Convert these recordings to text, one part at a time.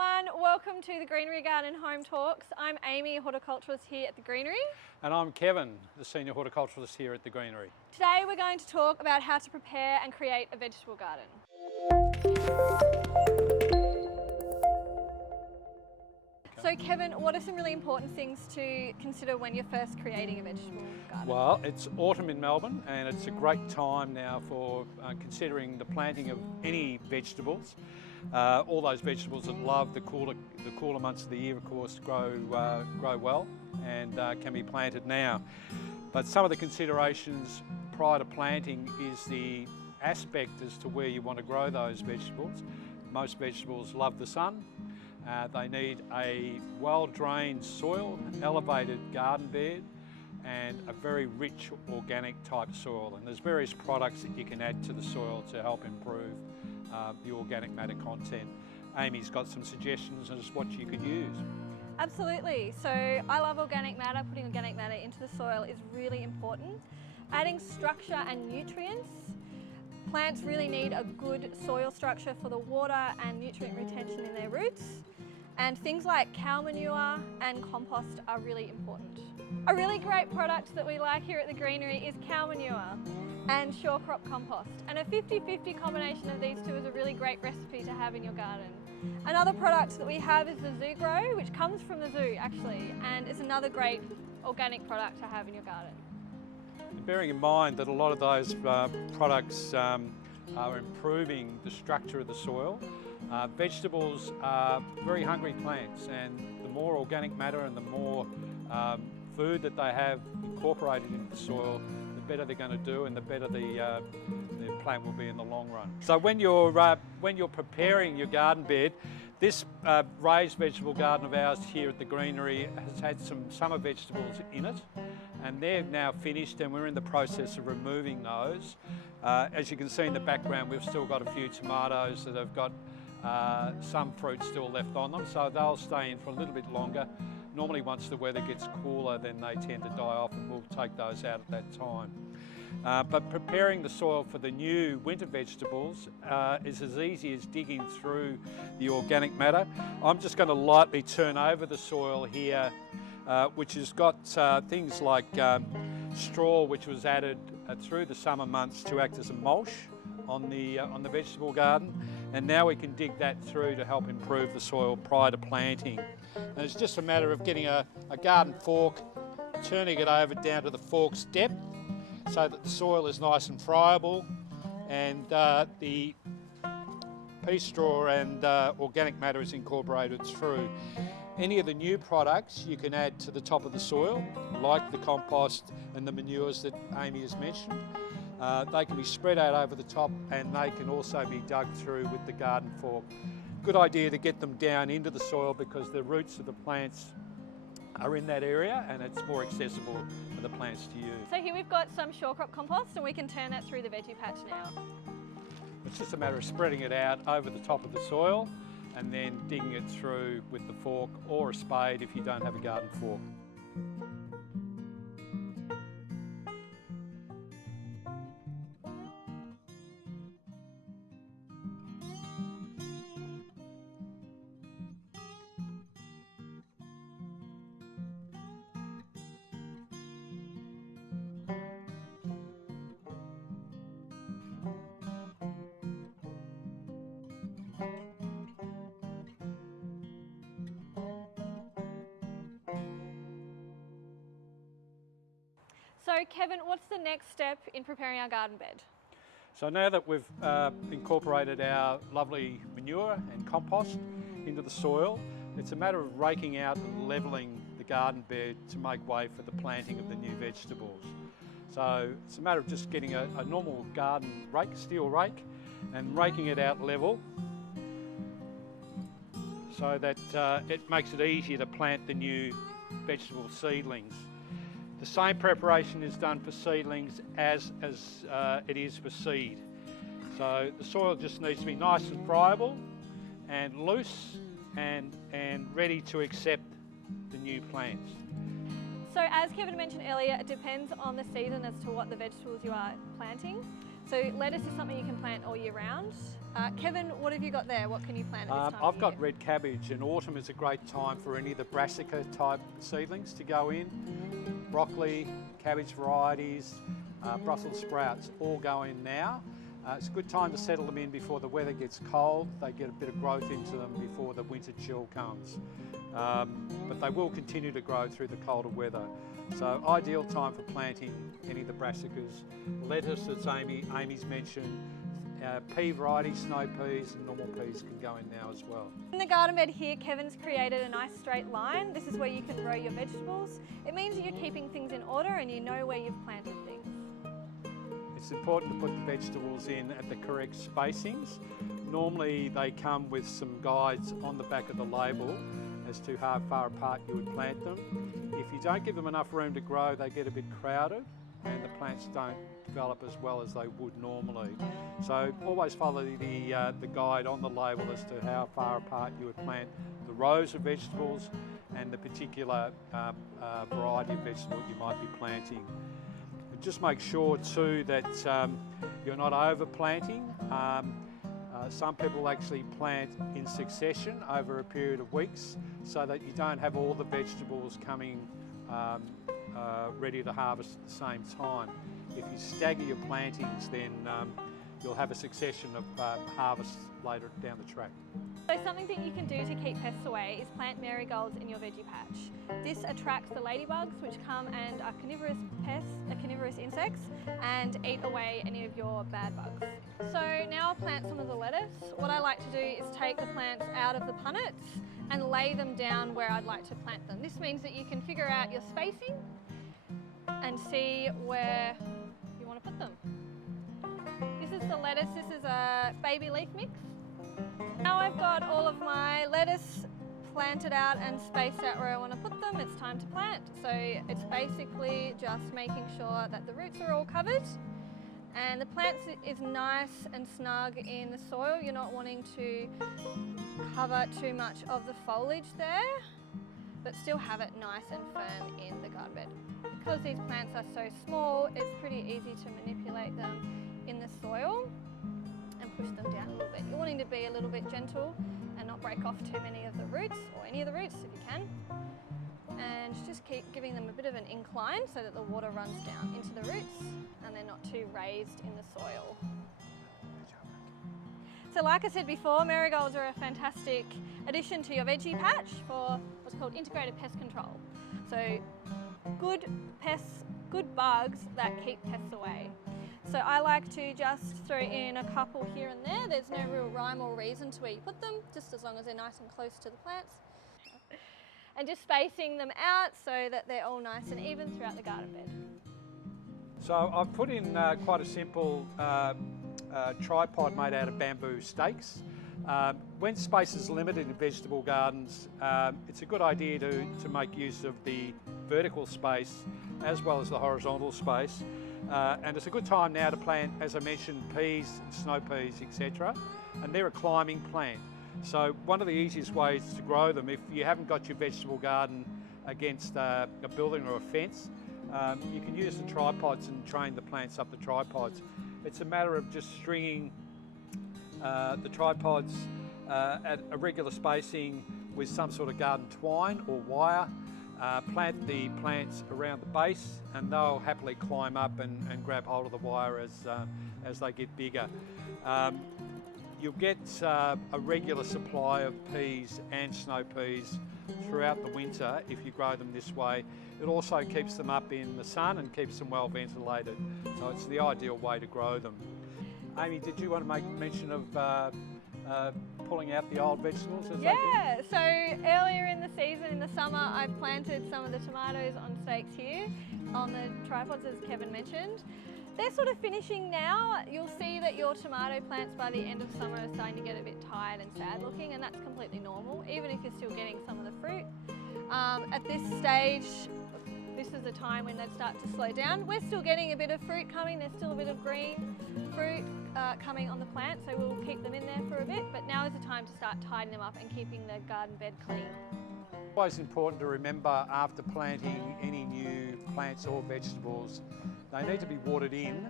everyone, welcome to the Greenery Garden Home Talks. I'm Amy, a horticulturalist here at the Greenery. And I'm Kevin, the Senior Horticulturalist here at the Greenery. Today we're going to talk about how to prepare and create a vegetable garden. So Kevin, what are some really important things to consider when you're first creating a vegetable garden? Well, it's autumn in Melbourne and it's a great time now for considering the planting of any vegetables. All those vegetables that love the cooler months of the year, of course, grow well and can be planted now. But some of the considerations prior to planting is the aspect as to where you want to grow those vegetables. Most vegetables love the sun. They need a well-drained soil, elevated garden bed, and a very rich organic type soil. And there's various products that you can add to the soil to help improve the organic matter content. Amy's got some suggestions as to what you could use. Absolutely. So I love organic matter. Putting organic matter into the soil is really important. Adding structure and nutrients. Plants really need a good soil structure for the water and nutrient retention in their roots. And things like cow manure and compost are really important. A really great product that we like here at the Greenery is cow manure and shore crop compost. And a 50-50 combination of these two is a really great recipe to have in your garden. Another product that we have is the Zoo Grow, which comes from the zoo actually, and is another great organic product to have in your garden. Bearing in mind that a lot of those products are improving the structure of the soil, vegetables are very hungry plants, and the more organic matter and the more food that they have incorporated into the soil, the better they're going to do and the better the plant will be in the long run. So when you're preparing your garden bed, this raised vegetable garden of ours here at the Greenery has had some summer vegetables in it, and they're now finished and we're in the process of removing those. As you can see in the background, we've still got a few tomatoes that have got some fruit still left on them, so they'll stay in for a little bit longer. Normally once the weather gets cooler, then they tend to die off and we'll take those out at that time. But preparing the soil for the new winter vegetables is as easy as digging through the organic matter. I'm just going to lightly turn over the soil here, which has got things like straw, which was added through the summer months to act as a mulch on the vegetable garden, and now we can dig that through to help improve the soil prior to planting. And it's just a matter of getting a garden fork, turning it over down to the fork's depth so that the soil is nice and friable, and the pea straw and organic matter is incorporated through. Any of the new products you can add to the top of the soil, like the compost and the manures that Amy has mentioned. They can be spread out over the top, and they can also be dug through with the garden fork. Good idea to get them down into the soil because the roots of the plants are in that area and it's more accessible for the plants to use. So here we've got some shore crop compost and we can turn that through the veggie patch now. It's just a matter of spreading it out over the top of the soil and then digging it through with the fork or a spade if you don't have a garden fork. So Kevin, what's the next step in preparing our garden bed? So now that we've incorporated our lovely manure and compost into the soil, it's a matter of raking out and levelling the garden bed to make way for the planting of the new vegetables. So it's a matter of just getting a normal garden rake, steel rake, and raking it out level so that it makes it easier to plant the new vegetable seedlings. The same preparation is done for seedlings as it is for seed. So the soil just needs to be nice and friable and loose and ready to accept the new plants. So as Kevin mentioned earlier, it depends on the season as to what the vegetables you are planting. So lettuce is something you can plant all year round. Kevin, what have you got there? What can you plant at this time I've of got year? red cabbage, and autumn is a great time for any of the brassica type seedlings to go in. Broccoli, cabbage varieties, Brussels sprouts all go in now. It's a good time to settle them in before the weather gets cold. They get a bit of growth into them before the winter chill comes. But they will continue to grow through the colder weather. So ideal time for planting any of the brassicas. Lettuce, as Amy's mentioned, pea varieties, snow peas and normal peas can go in now as well. In the garden bed here, Kevin's created a nice straight line. This is where you can grow your vegetables. It means that you're keeping things in order and you know where you've planted things. It's important to put the vegetables in at the correct spacings. Normally they come with some guides on the back of the label as to how far apart you would plant them. If you don't give them enough room to grow, they get a bit crowded and the plants don't develop as well as they would normally. So always follow the guide on the label as to how far apart you would plant the rows of vegetables and the particular variety of vegetable you might be planting. And just make sure too that you're not overplanting. Some people actually plant in succession over a period of weeks so that you don't have all the vegetables coming ready to harvest at the same time. If you stagger your plantings, then you'll have a succession of harvests later down the track. So something that you can do to keep pests away is plant marigolds in your veggie patch. This attracts the ladybugs, which come and are carnivorous pests, carnivorous insects, and eat away any of your bad bugs. So now I'll plant some of the lettuce. What I like to do is take the plants out of the punnets and lay them down where I'd like to plant them. This means that you can figure out your spacing and see where you want to put them. This is the lettuce. This is a baby leaf mix. Now I've got all of my lettuce planted out and spaced out where I want to put them. It's time to plant. So it's basically just making sure that the roots are all covered and the plant is nice and snug in the soil. You're not wanting to cover too much of the foliage there, but still have it nice and firm in the garden bed. Because these plants are so small, it's pretty easy to manipulate them in the soil and push them down a little bit. You're wanting to be a little bit gentle and not break off too many of the roots, or any of the roots if you can. And just keep giving them a bit of an incline so that the water runs down into the roots and they're not too raised in the soil. So like I said before, marigolds are a fantastic addition to your veggie patch for what's called integrated pest control. So good pests, good bugs that keep pests away. So I like to just throw in a couple here and there. There's no real rhyme or reason to where you put them, just as long as they're nice and close to the plants. And just spacing them out so that they're all nice and even throughout the garden bed. So I've put in quite a simple tripod made out of bamboo stakes. When space is limited in vegetable gardens, it's a good idea to make use of the vertical space as well as the horizontal space. And it's a good time now to plant, as I mentioned, peas, snow peas, etc. And they're a climbing plant. So one of the easiest ways to grow them, if you haven't got your vegetable garden against a building or a fence, you can use the tripods and train the plants up the tripods. It's a matter of just stringing the tripods at a regular spacing with some sort of garden twine or wire. Plant the plants around the base and they'll happily climb up and grab hold of the wire as they get bigger. You'll get a regular supply of peas and snow peas throughout the winter if you grow them this way. It also keeps them up in the sun and keeps them well ventilated. So it's the ideal way to grow them. Amy, did you want to make mention of pulling out the old vegetables? Yeah, so earlier in the season, in the summer, I've planted some of the tomatoes on stakes here on the tripods, as Kevin mentioned. They're sort of finishing now. You'll see that your tomato plants by the end of summer are starting to get a bit tired and sad looking, and that's completely normal, even if you're still getting some of the fruit. At this stage, this is the time when they'd start to slow down. We're still getting a bit of fruit coming. There's still a bit of green fruit coming on the plant, so we'll keep them in there for a bit, but now is the time to start tidying them up and keeping the garden bed clean. Always important to remember after planting any new plants or vegetables, they need to be watered in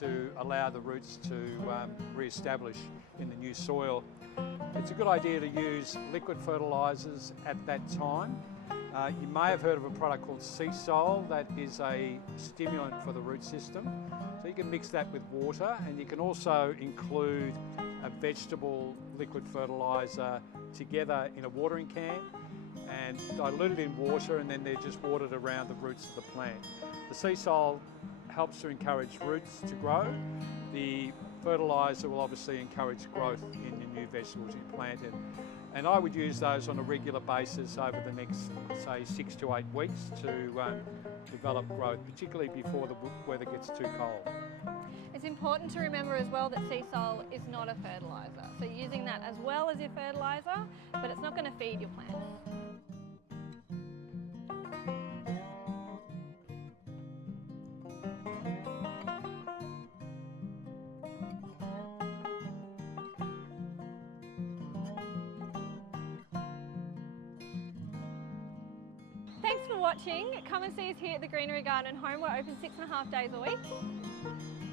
to allow the roots to re-establish in the new soil. It's a good idea to use liquid fertilisers at that time. You may have heard of a product called sea salt that is a stimulant for the root system. So you can mix that with water, and you can also include a vegetable liquid fertiliser together in a watering can and dilute it in water, and then they're just watered around the roots of the plant. The sea salt helps to encourage roots to grow. The fertiliser will obviously encourage growth in your new vegetables you planted. And I would use those on a regular basis over the next, say, 6 to 8 weeks to develop growth, particularly before the weather gets too cold. It's important to remember as well that sea salt is not a fertiliser. So you're using that as well as your fertiliser, but it's not going to feed your plants. Thanks for watching. Come and see us here at the Greenery Garden Home. We're open 6.5 days a week.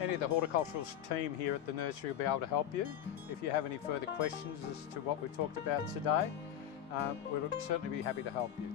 Any of the horticultural team here at the nursery will be able to help you. If you have any further questions as to what we talked about today, we'll certainly be happy to help you.